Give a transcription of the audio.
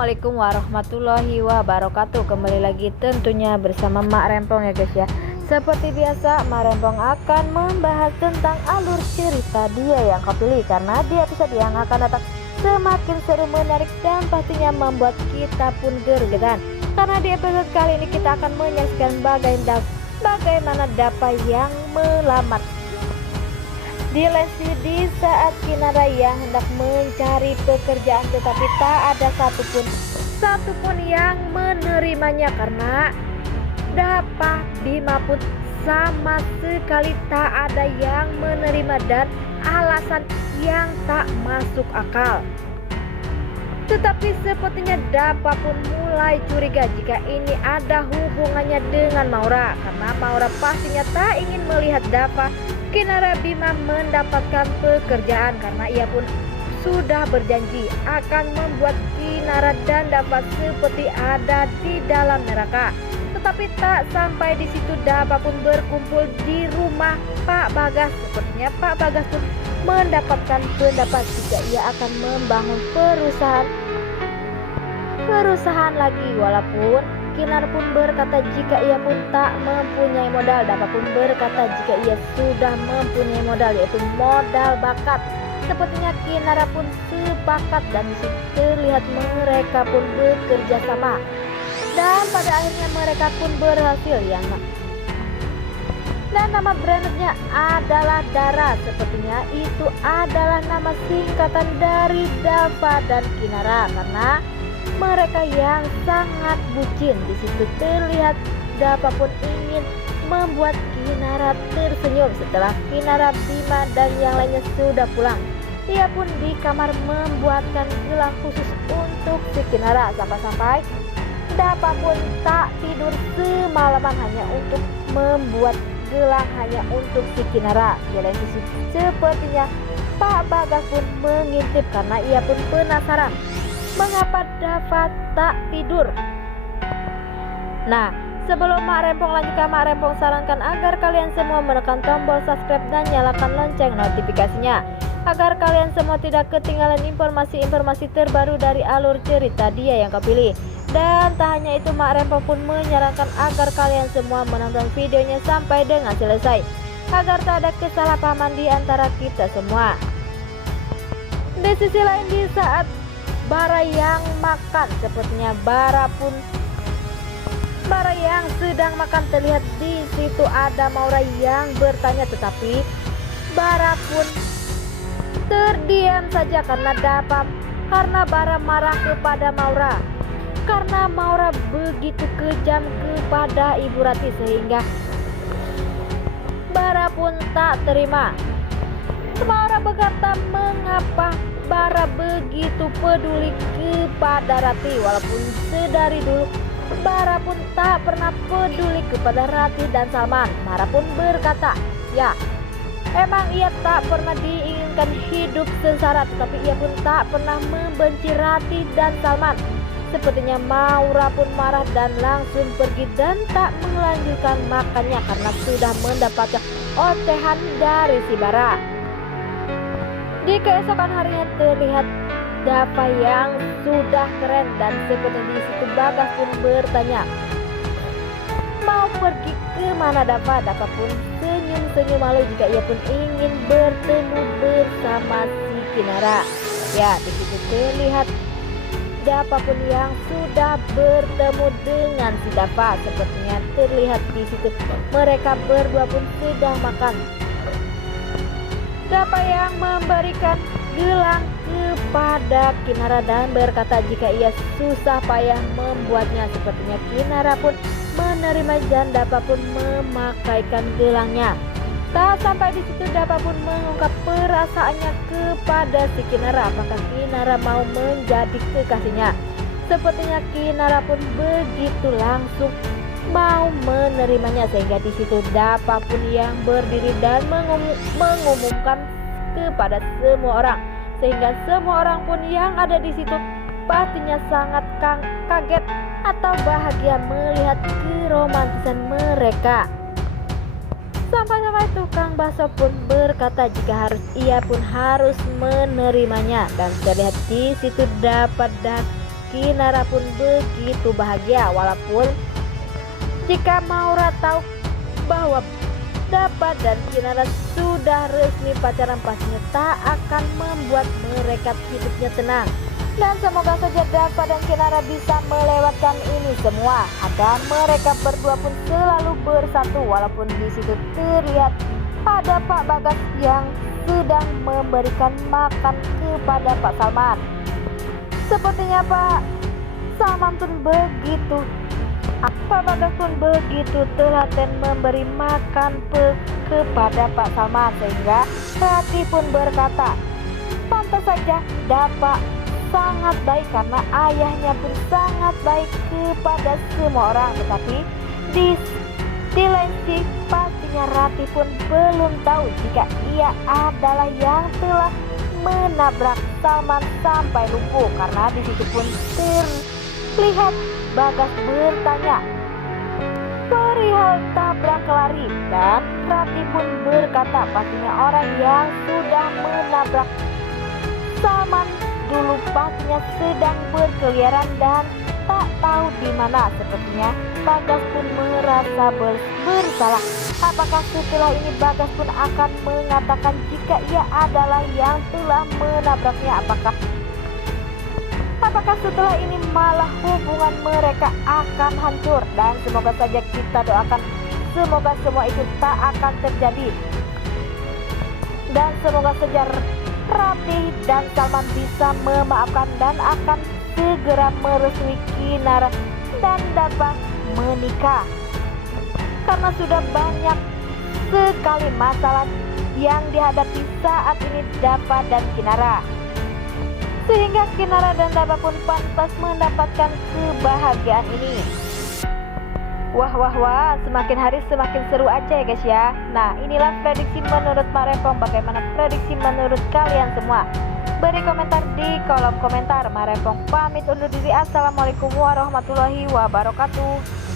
Assalamualaikum warahmatullahi wabarakatuh. Kembali lagi tentunya bersama Mak Rempong ya guys ya. Seperti biasa Mak Rempong akan membahas tentang alur cerita dia yang kau pilih, karena di episode yang akan datang semakin seru, menarik, dan pastinya membuat kita pun gergetan. Karena di episode kali ini kita akan menyaksikan bagaimana Dapa yang melamar di Lesti di saat Kinara yang hendak mencari pekerjaan, tetapi tak ada satupun yang menerimanya, karena Dapa Bima pun sama sekali tak ada yang menerima dan alasan yang tak masuk akal. Tetapi sepertinya Dapa pun mulai curiga jika ini ada hubungannya dengan Maura, karena Maura pastinya tak ingin melihat Dapa Kinara Bima mendapatkan pekerjaan, karena ia pun sudah berjanji akan membuat Kinara dan Dapa seperti ada di dalam neraka. Tetapi tak sampai di situ, Dapa pun berkumpul di rumah Pak Bagas. Sepertinya Pak Bagas pun mendapatkan pendapat jika ia akan membangun perusahaan lagi, walaupun Kinara pun berkata jika ia pun tak mempunyai modal. Dapa pun berkata jika ia sudah mempunyai modal, yaitu modal bakat. Sepertinya Kinara pun sepakat dan disitu terlihat mereka pun bekerja sama. Dan pada akhirnya mereka pun berhasil dan nama brandnya adalah Dara. Sepertinya itu adalah nama singkatan dari Dapa dan Kinara, karena mereka yang sangat bucin. Di situ terlihat Dapa pun ingin membuat Kinara tersenyum setelah Kinara, Bima, dan yang lainnya sudah pulang. Ia pun di kamar membuatkan gelang khusus untuk si Kinara, sampai-sampai Dapa pun tak tidur semalaman hanya untuk membuat gelang hanya untuk si Kinara. Jalan sisi sepertinya Pak Bagas pun mengintip karena ia pun penasaran mengapa Dapa tak tidur. Nah, sebelum Mak Rempong lanjutkan, Mak Rempong sarankan agar kalian semua menekan tombol subscribe dan nyalakan lonceng notifikasinya, agar kalian semua tidak ketinggalan informasi-informasi terbaru dari alur cerita dia yang kau pilih. Dan tak hanya itu, Mak Rempong pun menyarankan agar kalian semua menonton videonya sampai dengan selesai, agar tak ada kesalahpahaman di antara kita semua. Di sisi lain, di saat Bara yang makan, sepertinya Bara yang sedang makan, terlihat di situ ada Maura yang bertanya, tetapi Bara pun terdiam saja karena Bara marah kepada Maura, karena Maura begitu kejam kepada Ibu Rati, sehingga Bara pun tak terima. Maura berkata mengapa Bara begitu peduli kepada Rati, walaupun sedari dulu Bara pun tak pernah peduli kepada Rati dan Salman. Bara pun berkata, ya emang ia tak pernah diinginkan hidup sengsara, tetapi ia pun tak pernah membenci Rati dan Salman. Sepertinya Maura pun marah dan langsung pergi dan tak melanjutkan makannya karena sudah mendapatkan ocehan dari si Bara. Di keesokan harinya terlihat Dapa yang sudah keren, dan seperti di situ Bagas pun bertanya mau pergi ke mana Dapa. Dapa pun senyum-senyum malu jika ia pun ingin bertemu bersama si Kinara. Ya, di situ terlihat Dapa pun yang sudah bertemu dengan si Dapa. Sepertinya terlihat di situ mereka berdua pun sedang makan. Dapa yang memberikan gelang kepada Kinara dan berkata jika ia susah payah membuatnya. Sepertinya Kinara pun menerima dan Dapa pun memakaikan gelangnya. Tak sampai di situ, Dapa pun mengungkap perasaannya kepada si Kinara. Apakah Kinara mau menjadi kekasihnya? Sepertinya Kinara pun begitu langsung mau menerimanya, sehingga di situ Dapa pun yang berdiri dan mengumumkan kepada semua orang, sehingga semua orang pun yang ada di situ pastinya sangat kaget atau bahagia melihat keromantisan mereka. Sampai-sampai tukang bakso pun berkata jika ia pun harus menerimanya, dan terlihat di situ Kinara pun begitu bahagia, walaupun jika Maura tahu bahwa Dapa dan Kinara sudah resmi pacaran, pastinya tak akan membuat mereka hidupnya tenang. Dan semoga saja Dapa dan Kinara bisa melewatkan ini semua agar mereka berdua pun selalu bersatu, walaupun di situ terlihat ada Pak Bagas yang sedang memberikan makan kepada Pak Salman. Sepertinya Pak Salman pun begitu, Pak Bagas pun begitu telaten memberi makan kepada Pak Salman, sehingga Rati pun berkata, pantas saja Dapa sangat baik karena ayahnya pun sangat baik kepada semua orang. Tetapi di lain sisi pastinya Rati pun belum tahu jika ia adalah yang telah menabrak Salman sampai lumpuh, karena di situ pun terlihat Bagas bertanya perihal tabrak lari, dan Rati pun berkata pastinya orang yang sudah menabrak Salman dulu pastinya sedang berkeliaran dan tak tahu di mana. Sepertinya Bagas pun merasa bersalah. Apakah setelah ini Bagas pun akan mengatakan jika ia adalah yang telah menabraknya? Apakah setelah ini malah hubungan mereka akan hancur? Dan semoga saja kita doakan semoga semua itu tak akan terjadi, dan semoga saja Rati dan Salman bisa memaafkan dan akan segera merestui Kinara dan Dapa menikah, karena sudah banyak sekali masalah yang dihadapi saat ini Dapa dan Kinara, sehingga Kinara dan Dapa pun pantas mendapatkan kebahagiaan ini. Wah, semakin hari semakin seru aja ya guys ya. Nah, inilah prediksi menurut Pak Rempong. Bagaimana prediksi menurut kalian semua? Beri komentar di kolom komentar. Pak Rempong pamit undur diri. Assalamualaikum warahmatullahi wabarakatuh.